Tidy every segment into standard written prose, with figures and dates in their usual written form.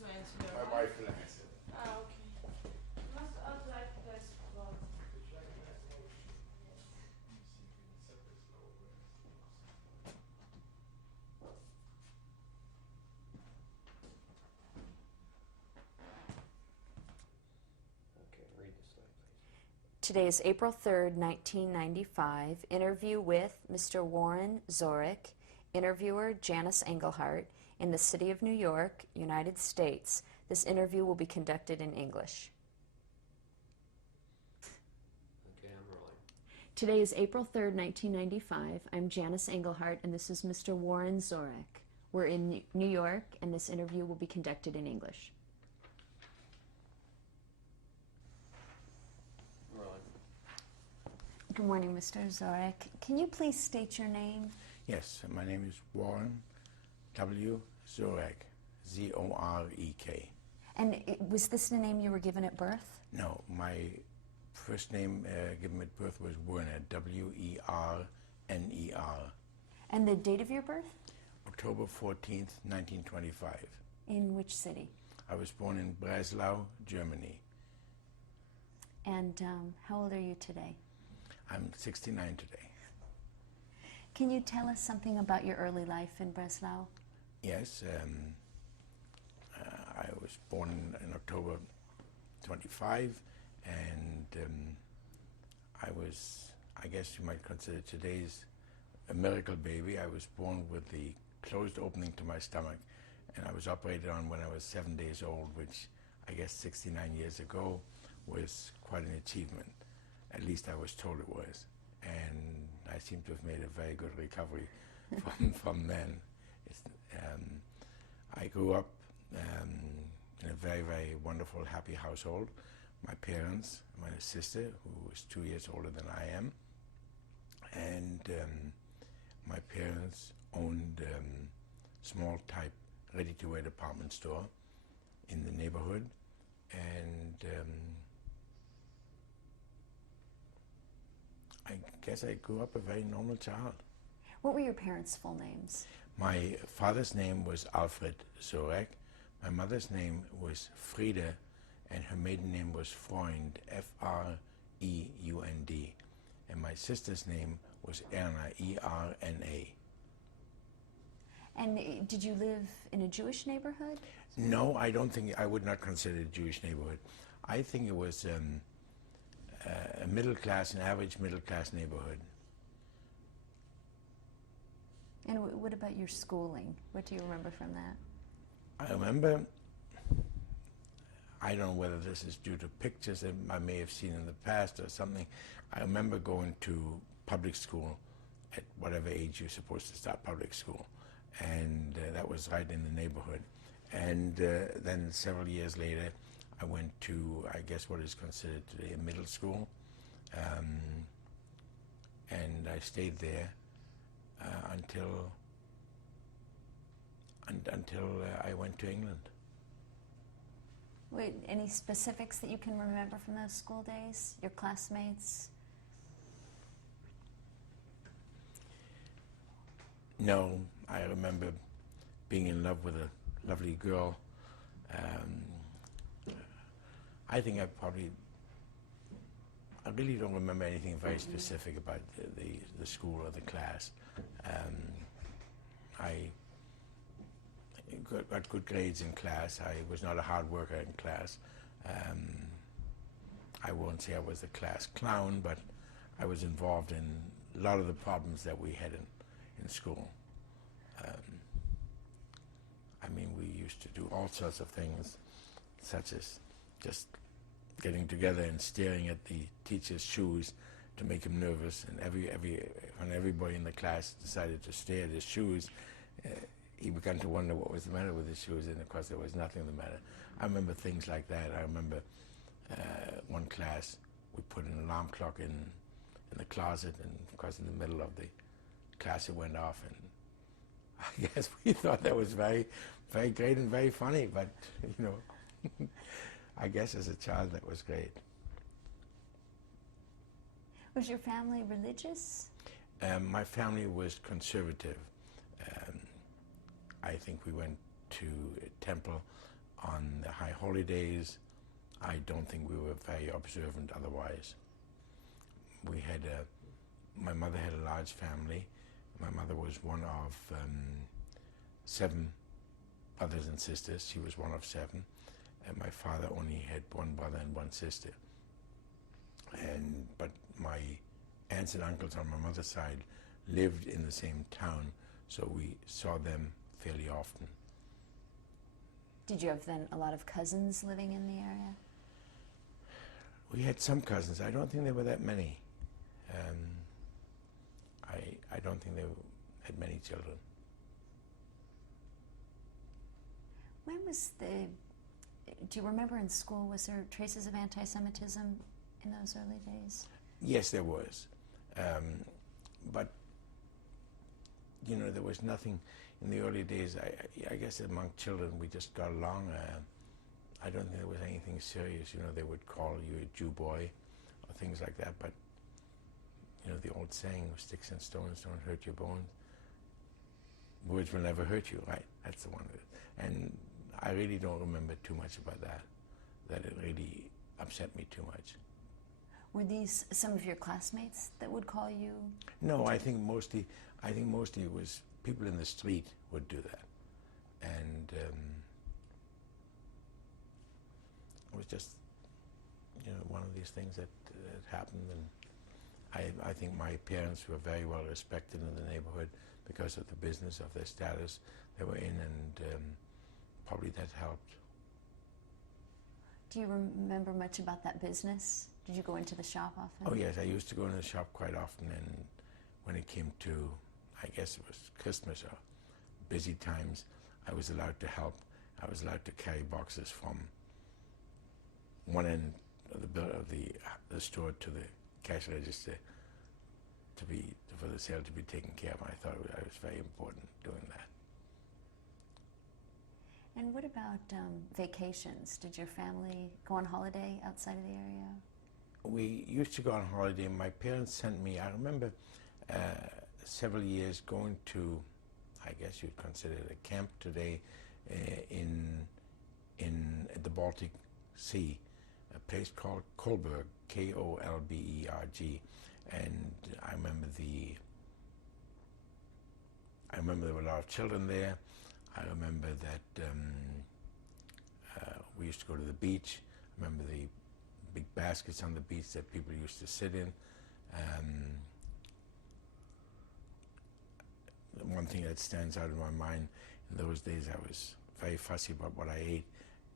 to answer your My wife will answer. Ah, okay. Du hast auch gleich das Wort. Okay, read the slide, please. Today is April 3rd, 1995. Interview with Mr. Warren Zorich, interviewer Janice Engelhardt, in the city of New York, United States. This interview will be conducted in English. Okay, I'm rolling. Today is April 3rd, 1995. I'm Janice Engelhardt, and this is Mr. Warren Zorich. We're in New York, and this interview will be conducted in English. Rolling. Good morning, Mr. Zorich. Can you please state your name? Yes, my name is Warren W. Zorek, Z-O-R-E-K. And was this the name you were given at birth? No, my first name given at birth was Werner, W-E-R-N-E-R. And the date of your birth? October 14th, 1925. In which city? I was born in Breslau, Germany. And how old are you today? I'm 69 today. Can you tell us something about your early life in Breslau? Yes, I was born in October 25, and I was, I guess you might consider today's a miracle baby. I was born with the closed opening to my stomach, and I was operated on when I was 7 days old, which I guess 69 years ago was quite an achievement. At least I was told it was. And I seem to have made a very good recovery from then. I grew up in a very, very wonderful, happy household. My parents, my sister, who was 2 years older than I am, and my parents owned small type ready-to-wear department store in the neighborhood, and I guess I grew up a very normal child. What were your parents' full names? My father's name was Alfred Zorek. My mother's name was Friede, and her maiden name was Freund, F-R-E-U-N-D. And my sister's name was Erna, E-R-N-A. And did you live in a Jewish neighborhood? No, I don't think, I would not consider it a Jewish neighborhood. I think it was a middle class, an average middle class neighborhood. And what about your schooling? What do you remember from that? I remember, I don't know whether this is due to pictures that I may have seen in the past or something. I remember going to public school at whatever age you're supposed to start public school. And that was right in the neighborhood. And then several years later, I went to, I guess, what is considered today a middle school. And I stayed there until I went to England. Wait, any specifics that you can remember from those school days? Your classmates? No, I remember being in love with a lovely girl. I think I really don't remember anything very specific about the school or the class. I got good grades in class. I was not a hard worker in class. I won't say I was the class clown, but I was involved in a lot of the problems that we had in school. I mean, we used to do all sorts of things, such as just getting together and staring at the teacher's shoes to make him nervous. And when everybody in the class decided to stare at his shoes, he began to wonder what was the matter with his shoes, and of course there was nothing the matter. I remember things like that. I remember one class, we put an alarm clock in the closet, and of course in the middle of the class it went off, and I guess we thought that was very, very great and very funny, but you know, I guess as a child that was great. Was your family religious? My family was conservative. I think we went to a temple On the high holidays, I don't think we were very observant otherwise. My mother had a large family. My mother was one of 7 brothers and sisters. She was one of 7. And my father only had 1 brother and 1 sister. But my aunts and uncles on my mother's side lived in the same town, so we saw them fairly often. Did you have then a lot of cousins living in the area? We had some cousins. I don't think there were that many. I don't think they had many children. When was do you remember in school, was there traces of anti-Semitism in those early days? Yes, there was. But, you know, there was nothing in the early days. I guess among children we just got along. I don't think there was anything serious. You know, they would call you a Jew boy or things like that. But, you know, the old saying, sticks and stones don't hurt your bones. Words will never hurt you, right? That's the one. And I really don't remember too much about that it really upset me too much. Were these some of your classmates that would call you? No, I think mostly it was people in the street would do that. And it was just, you know, one of these things that happened. And I think my parents were very well respected in the neighborhood because of the business, of their status they were in, and probably that helped. Do you remember much about that business? Did you go into the shop often? Oh yes, I used to go into the shop quite often, and when it came to, I guess it was Christmas or busy times, I was allowed to help. I was allowed to carry boxes from one end of the store to the cash register for the sale to be taken care of. I thought I was very important doing that. And what about vacations? Did your family go on holiday outside of the area? We used to go on holiday. My parents sent me, I remember several years going to, I guess you'd consider it a camp today, in the Baltic Sea, a place called Kolberg, Kolberg, and I remember there were a lot of children there. I remember that we used to go to the beach. I remember the big baskets on the beach that people used to sit in. One thing that stands out in my mind, in those days I was very fussy about what I ate,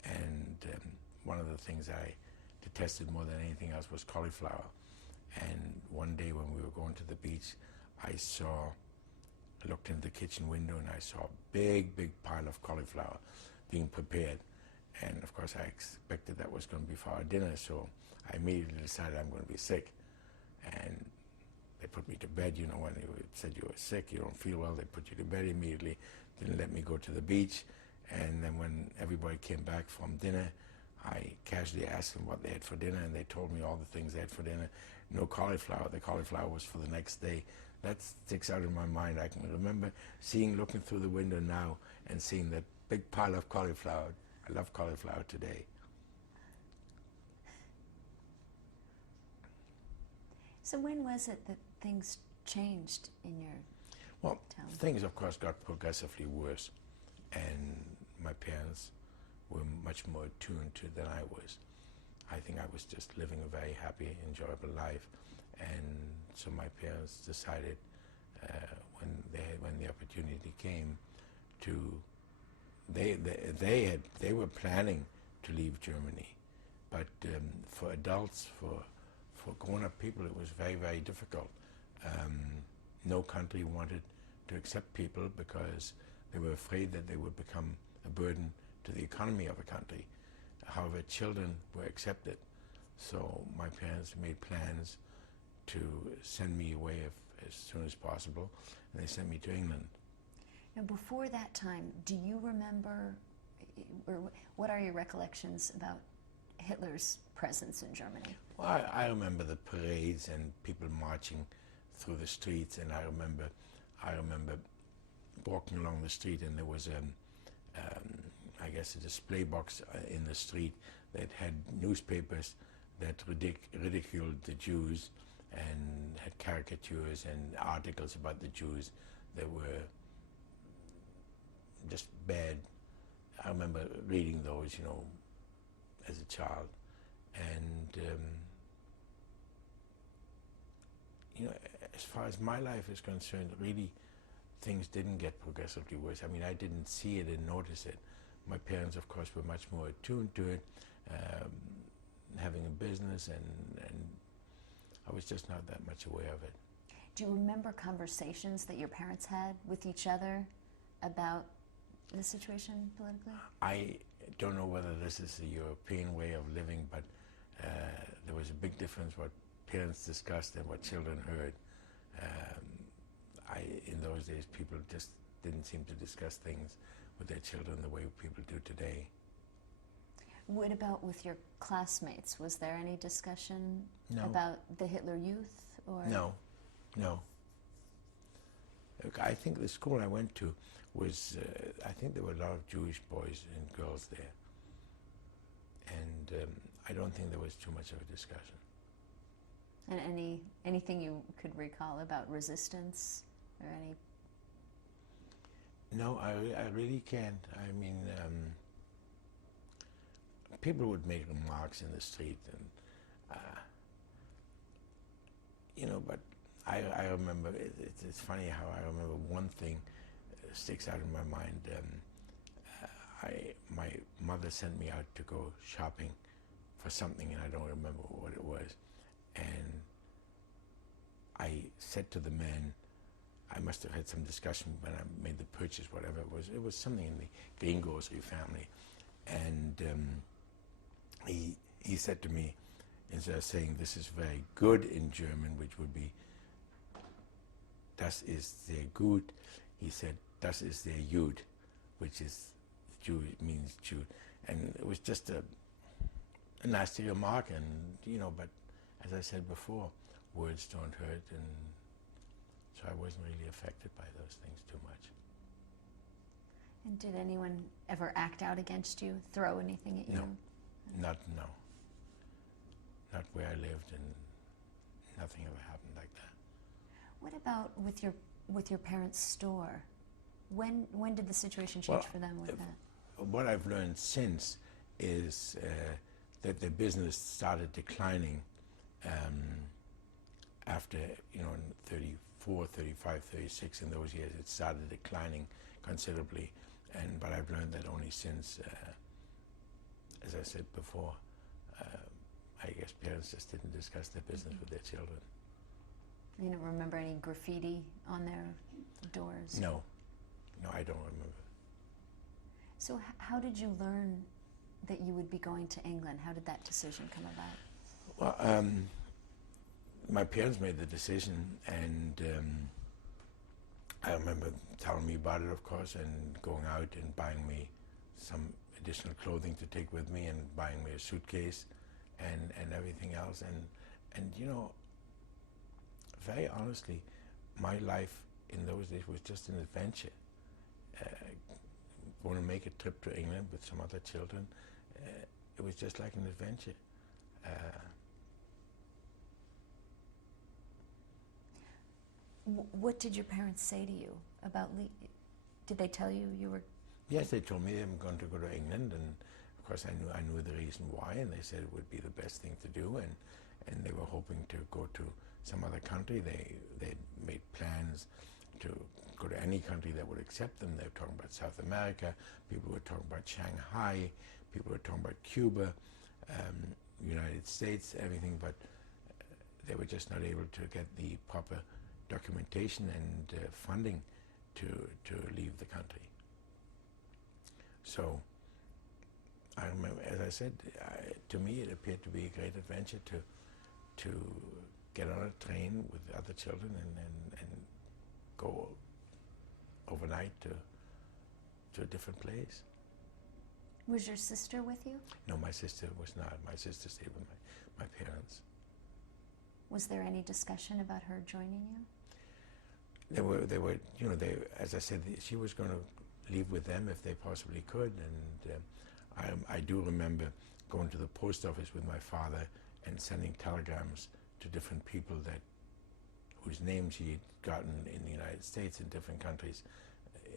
and one of the things I detested more than anything else was cauliflower. And one day when we were going to the beach, I looked into the kitchen window and I saw a big pile of cauliflower being prepared. And of course I expected that was going to be for our dinner, so I immediately decided I'm going to be sick. And they put me to bed. You know, when they said you were sick, you don't feel well, they put you to bed immediately, didn't let me go to the beach. And then when everybody came back from dinner, I casually asked them what they had for dinner, and they told me all the things they had for dinner. No cauliflower. The cauliflower was for the next day. That sticks out in my mind. I can remember looking through the window now and seeing that big pile of cauliflower. I love cauliflower today. So when was it that things changed in your town? Things, of course, got progressively worse, and my parents were much more attuned to it than I was. I think I was just living a very happy, enjoyable life, and so my parents decided when the opportunity came they were planning to leave Germany, but for adults, for grown-up people, it was very, very difficult. No country wanted to accept people because they were afraid that they would become a burden to the economy of a country. However, children were accepted, so my parents made plans to send me away as soon as possible, and they sent me to England. Now, before that time, do you remember, or what are your recollections about Hitler's presence in Germany? Well, I remember the parades and people marching through the streets, and I remember walking along the street, and there was I guess, a display box in the street that had newspapers that ridiculed the Jews and had caricatures and articles about the Jews that were just bad. I remember reading those, you know, as a child. And, you know, as far as my life is concerned, really, things didn't get progressively worse. I mean, I didn't see it and notice it. My parents, of course, were much more attuned to it, having a business, and I was just not that much aware of it. Do you remember conversations that your parents had with each other about the situation politically? I don't know whether this is a European way of living, but there was a big difference what parents discussed and what children heard. In those days, people just didn't seem to discuss things with their children the way people do today. What about with your classmates? Was there any discussion No. about the Hitler Youth? Or No. Look, I think the school I went to was, I think there were a lot of Jewish boys and girls there. And I don't think there was too much of a discussion. And anything you could recall about resistance or any? No, I really can't. I mean, people would make remarks in the street, and you know. But I remember. It's funny how I remember one thing sticks out in my mind. My mother sent me out to go shopping for something, and I don't remember what it was. And I said to the man, I must have had some discussion when I made the purchase, whatever it was. It was something in the green grocery family. And he said to me, instead of saying this is very good in German, which would be das ist sehr gut, he said das ist sehr gut, which is Jew, means Jew. And it was just a nasty remark, and you know, but as I said before, words don't hurt, and so I wasn't really affected by those things too much. And did anyone ever act out against you, throw anything at you? No. Not where I lived, and nothing ever happened like that. What about with your parents' store? When did the situation change for them with that? What I've learned since is that the business started declining after, you know, in 34, 35, 36, in those years, it started declining considerably. But I've learned that only since, as I said before, I guess parents just didn't discuss their business with their children. You don't remember any graffiti on their doors? No, I don't remember. So how did you learn that you would be going to England? How did that decision come about? Well, my parents made the decision, and I remember telling me about it, of course, and going out and buying me some additional clothing to take with me, and buying me a suitcase and everything else. And you know, very honestly, my life in those days was just an adventure. Going to make a trip to England with some other children, it was just like an adventure. What did your parents say to you about did they tell you you were? Yes, they told me they were going to go to England, and of course I knew the reason why, and they said it would be the best thing to do, and they were hoping to go to some other country. They made plans to go to any country that would accept them. They were talking about South America, people were talking about Shanghai, people were talking about Cuba, United States, everything, but they were just not able to get the proper documentation and funding to leave the country. So I remember, as I said, to me it appeared to be a great adventure to get on a train with other children and go overnight to a different place. Was your sister with you? No, my sister was not. My sister stayed with my parents. Was there any discussion about her joining you? They were, you know, as I said, she was going to leave with them if they possibly could. And I do remember going to the post office with my father and sending telegrams to different people whose names he had gotten in the United States in different countries,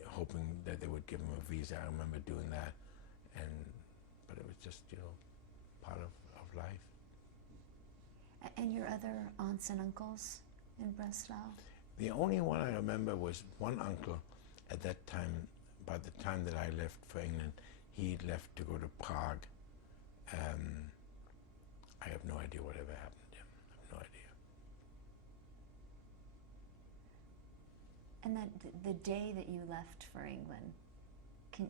hoping that they would give him a visa. I remember doing that, but it was just, part of life. And your other aunts and uncles in Breslau? The only one I remember was one uncle at that time. By the time that I left for England, he left to go to Prague. I have no idea whatever happened to him. I have no idea. And that the day that you left for England, can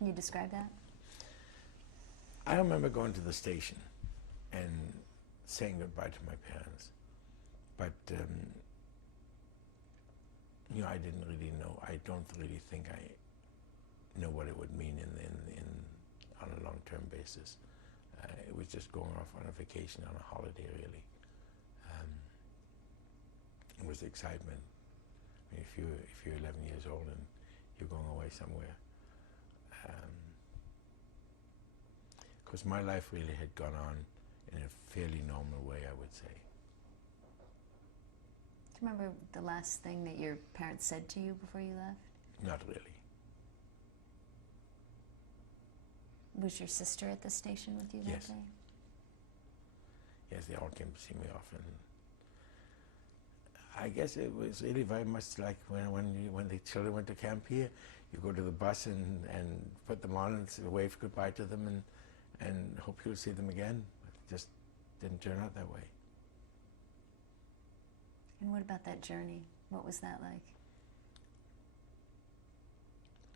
you describe that? I remember going to the station and saying goodbye to my parents, but I didn't really know. I don't really think I know what it would mean on a long-term basis. It was just going off on a vacation, on a holiday, really. It was the excitement. I mean, if you're 11 years old and you're going away somewhere. Because my life really had gone on in a fairly normal way, I would say. Do you remember the last thing that your parents said to you before you left? Not really. Was your sister at the station with you that Yes. day? Yes, they all came to see me often. I guess it was really very much like when the children went to camp here. You go to the bus and put them on and wave goodbye to them and hope you'll see them again. It just didn't turn out that way. And what about that journey? What was that like?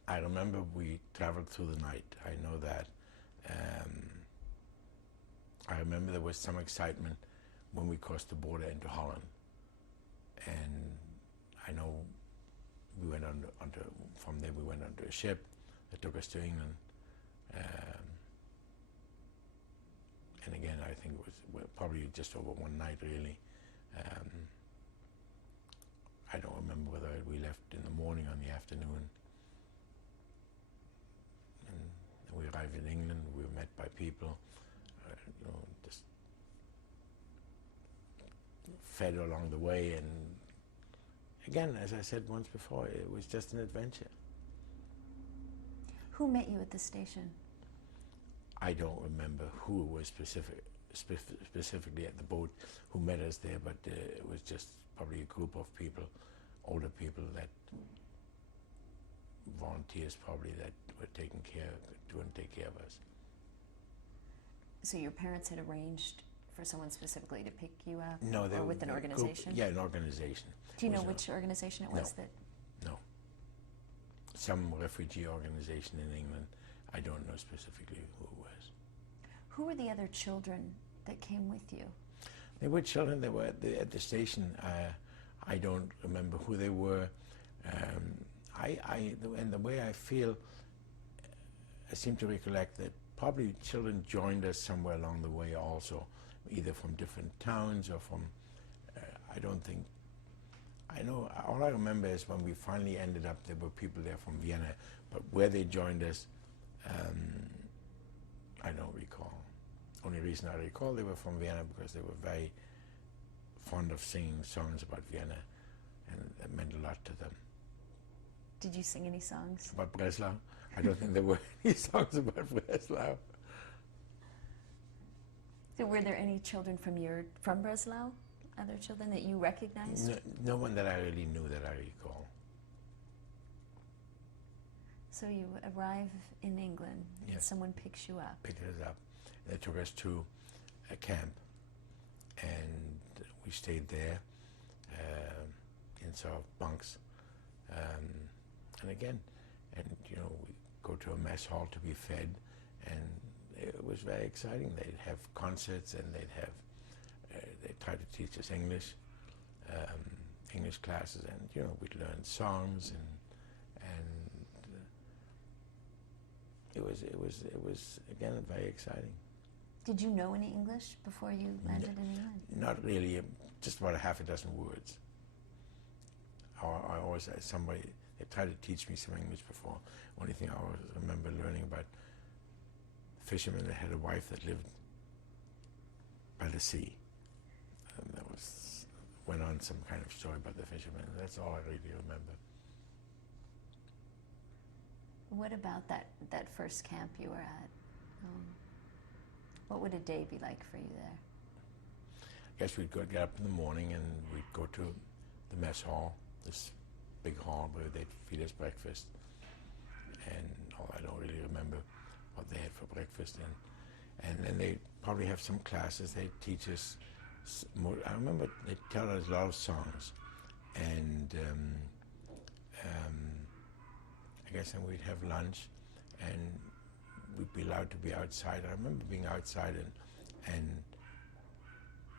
I remember we traveled through the night. I know that. I remember there was some excitement when we crossed the border into Holland. And I know we went from there we went onto a ship that took us to England. And again, I think it was probably just over one night, really. I don't remember whether we left in the morning or in the afternoon. And we arrived in England, we were met by people, just fed along the way. And again, as I said once before, it was just an adventure. Who met you at the station? I don't remember who was specifically at the boat who met us there, but it was just probably a group of people, older people, that volunteers probably, that were take care of us. So your parents had arranged for someone specifically to pick you up? No, they or were with an organization? Yeah, an organization. Do you know which organization it was? No. Some refugee organization in England. I don't know specifically who it was. Who were the other children that came with you? There were children that were at the station. I don't remember who they were. And the way I feel, I seem to recollect that probably children joined us somewhere along the way also, either from different towns or from, I know, all I remember is when we finally ended up, there were people there from Vienna, but where they joined us, I don't recall. Only reason I recall they were from Vienna because they were very fond of singing songs about Vienna, and that meant a lot to them. Did you sing any songs? About Breslau? I don't think there were any songs about Breslau. So were there any children from Breslau? Other children that you recognized? No one that I really knew that I recall. So you arrive in England, and Yes. someone picks you up. Picked us up. They took us to a camp, and we stayed there in sort of bunks. And again, we go to a mess hall to be fed, and it was very exciting. They'd have concerts, and they'd try to teach us English classes, and we'd learn songs, and it was again very exciting. Did you know any English before you landed in England? Not really, just about a half a dozen words. I always had They tried to teach me some English before. Only thing I always remember learning about fishermen that had a wife that lived by the sea. And that went on some kind of story about the fishermen. That's all I really remember. What about that first camp you were at? What would a day be like for you there? I guess we'd get up in the morning and we'd go to the mess hall, this big hall where they'd feed us breakfast. And I don't really remember what they had for breakfast. And then they'd probably have some classes. They'd teach us more. I remember they'd tell us a lot of songs. And I guess then we'd have lunch and we'd be allowed to be outside. I remember being outside and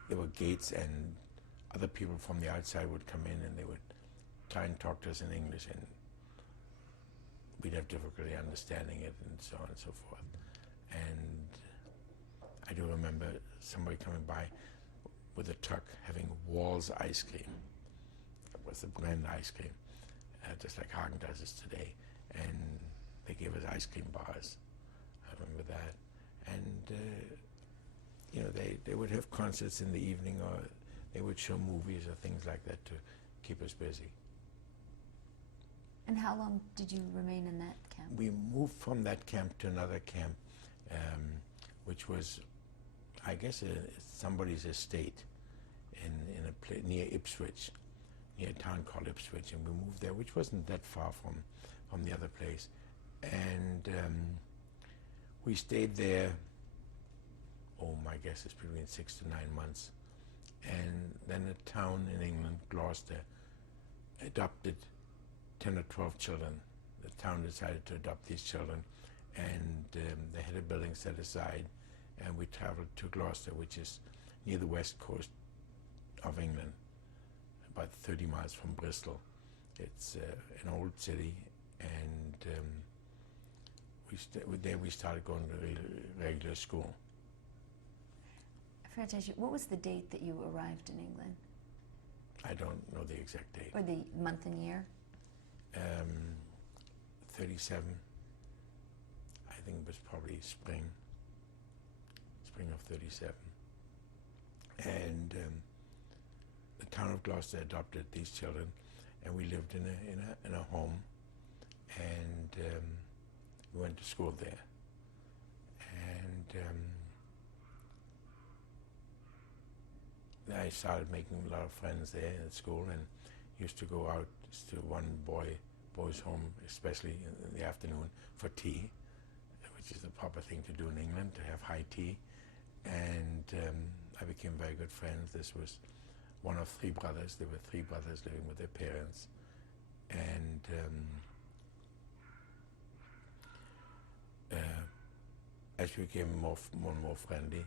there were gates and other people from the outside would come in and they would try and talk to us in English and we'd have difficulty understanding it and so on and so forth. And I do remember somebody coming by with a truck having Wall's ice cream. It was the brand ice cream, just like Hagen does this today. And they gave us ice cream bars. I remember that. And you know, they would have concerts in the evening, or they would show movies or things like that to keep us busy. And how long did you remain in that camp? We moved from that camp to another camp, which was, I guess, somebody's estate in a place near Ipswich, near a town called Ipswich, and we moved there, which wasn't that far from the other place. And we stayed there, my guess is between 6 to 9 months. And then a town in England, Gloucester, adopted 10 or 12 children. The town decided to adopt these children, and they had a building set aside, and we traveled to Gloucester, which is near the west coast of England, about 30 miles from Bristol. It's an old city, and there we started going to regular school. I forgot to ask you, what was the date that you arrived in England? I don't know the exact date. Or the month and year? 37. I think it was probably spring of 37. And the town of Gloucester adopted these children, and we lived in a home, and we went to school there. And I started making a lot of friends there at school, and used to go out to one boy's home, especially in the afternoon, for tea, which is the proper thing to do in England, to have high tea. And I became very good friends. This was one of 3 brothers. There were 3 brothers living with their parents. And as we became more and more friendly,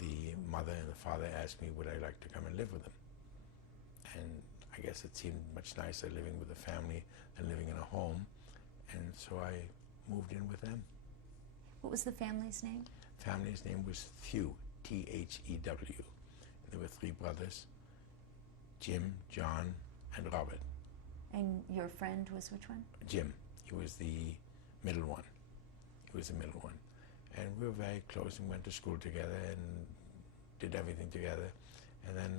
the mother and the father asked me, would I like to come and live with them? And I guess it seemed much nicer living with a family than living in a home. And so I moved in with them. What was the family's name? Family's name was Thew, T-H-E-W. There were 3 brothers, Jim, John, and Robert. And your friend was which one? Jim. He was the middle one. And we were very close and went to school together and did everything together. And then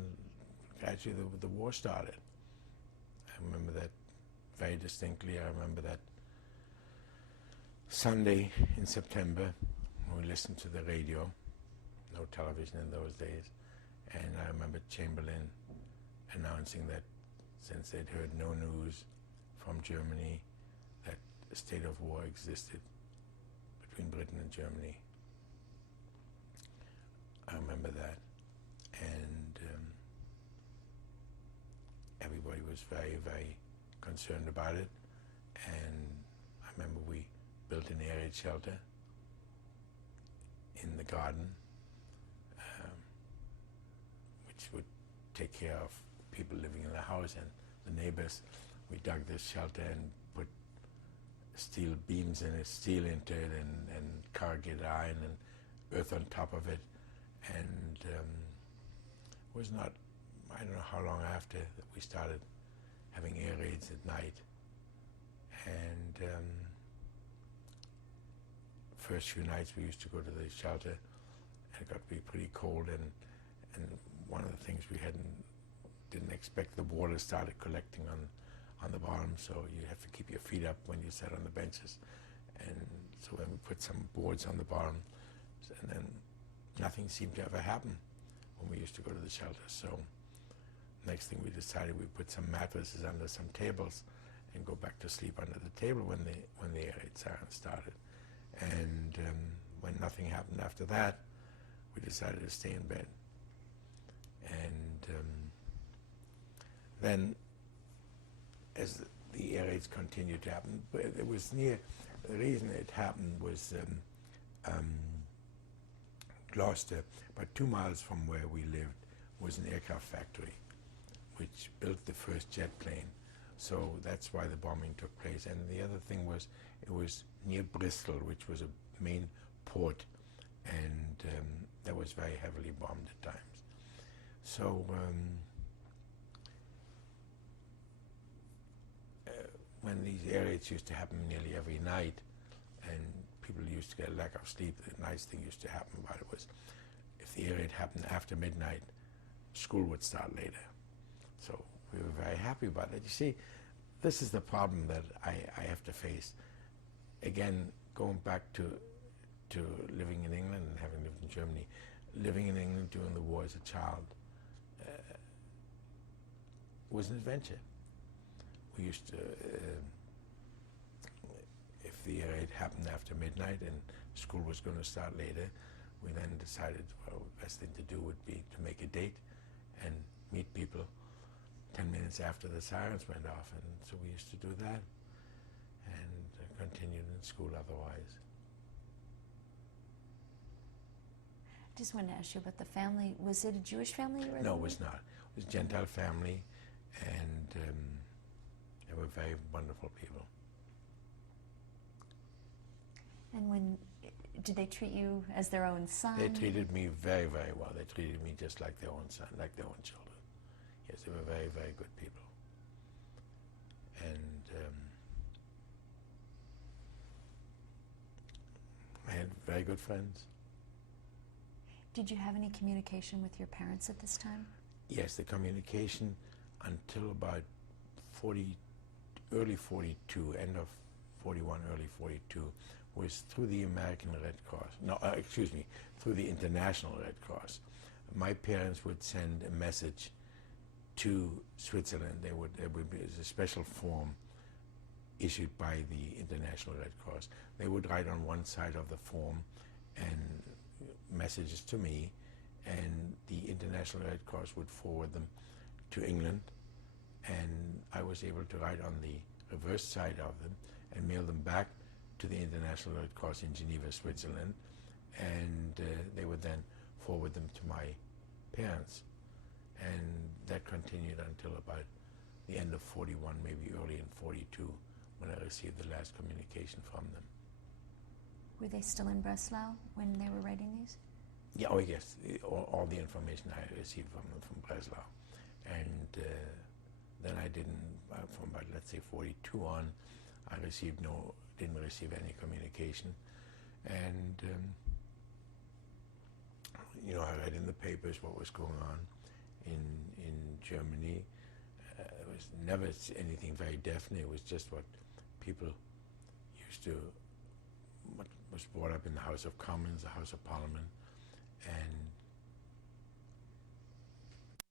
gradually the war started. I remember that very distinctly. I remember that Sunday in September, we listened to the radio, no television in those days, and I remember Chamberlain announcing that since they'd heard no news from Germany, that a state of war existed between Britain and Germany. I remember that, and everybody was very, very concerned about it, and I remember we built an air raid shelter in the garden, which would take care of people living in the house and the neighbors. We dug this shelter and put steel beams in it, steel into it, and corrugated iron and earth on top of it. And it was not, I don't know how long after that we started having air raids at night. And first few nights we used to go to the shelter, and it got to be pretty cold, and one of the things we didn't expect, the water started collecting on the bottom, so you have to keep your feet up when you sat on the benches. And so then we put some boards on the bottom, and then nothing seemed to ever happen when we used to go to the shelter. So next thing we decided, we put some mattresses under some tables and go back to sleep under the table when the air raid siren started. And when nothing happened after that, we decided to stay in bed. And then, as the air raids continued to happen, it was near. The reason it happened was Gloucester, about 2 miles from where we lived, was an aircraft factory, which built the first jet plane. So that's why the bombing took place. And the other thing was, it was near Bristol, which was a main port, and that was very heavily bombed at times. So when these air raids used to happen nearly every night, and people used to get a lack of sleep, the nice thing used to happen about it was, if the air raid happened after midnight, school would start later. So we were very happy about that. You see, this is the problem that I have to face. Again, going back to living in England and having lived in Germany, living in England during the war as a child was an adventure. We used to, if the air raid happened after midnight and school was going to start later, we then decided, well, the best thing to do would be to make a date and meet people 10 minutes after the sirens went off. And so we used to do that and continued in school otherwise. I just wanted to ask you about the family. Was it a Jewish family you were No, there it was with? not. It was a Gentile family, and they were very wonderful people. And when did they treat you as their own son? They treated me very, very well. They treated me just like their own son, like their own children. Yes, they were very, very good people. And I had very good friends. Did you have any communication with your parents at this time? Yes, the communication until about early 42, end of 41, early 42, was through the American Red Cross. No, excuse me, through the International Red Cross. My parents would send a message to Switzerland. There would be a special form issued by the International Red Cross. They would write on one side of the form and messages to me, and the International Red Cross would forward them to England, and I was able to write on the reverse side of them and mail them back to the International Red Cross in Geneva, Switzerland, and they would then forward them to my parents. And that continued until about the end of 41, maybe early in 42, when I received the last communication from them. Were they still in Breslau when they were writing these? Yeah, oh yes, all the information I received from them from Breslau. And then I didn't, from about, let's say, 42 on, I didn't receive any communication. And, I read in the papers what was going on in Germany. It was never anything very definite. It was just what people what was brought up in the House of Commons, the House of Parliament, and